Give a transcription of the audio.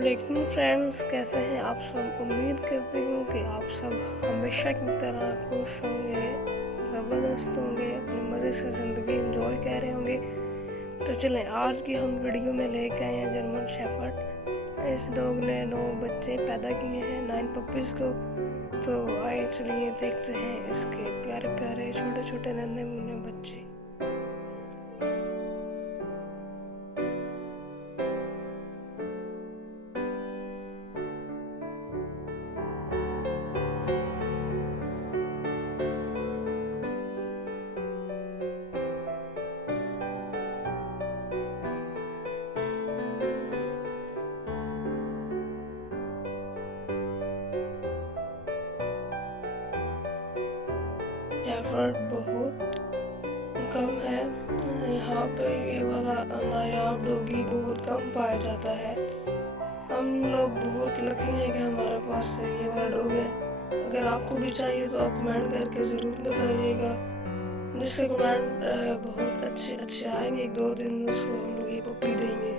लेकिन फ्रेंड्स, कैसे हैं आप सब? उम्मीद करती हूँ कि आप सब हमेशा की तरह खुश होंगे, ज़बरदस्त होंगे, अपने मज़े से ज़िंदगी एंजॉय कर रहे होंगे। तो चलें, आज की हम वीडियो में लेके आए हैं जर्मन शेफर्ड। इस डॉग ने 9 बच्चे पैदा किए हैं, 9 पपीज़ को। तो आइए चलिए देखते हैं इसके प्यारे प्यारे छोटे छोटे नन्हे मुन्ने बच्चे। शेफर्ड बहुत कम है यहाँ पे, ये वाला नायाब डॉगी बहुत कम पाया जाता है। हम लोग बहुत लकी हैं कि हमारे पास ये वाला डॉग है। अगर आपको भी चाहिए तो आप कमेंट करके ज़रूर बताइएगा। जिसके कमेंट बहुत अच्छे आएंगे, 1-2 दिन उसको हम लोग ये पप्पी देंगे।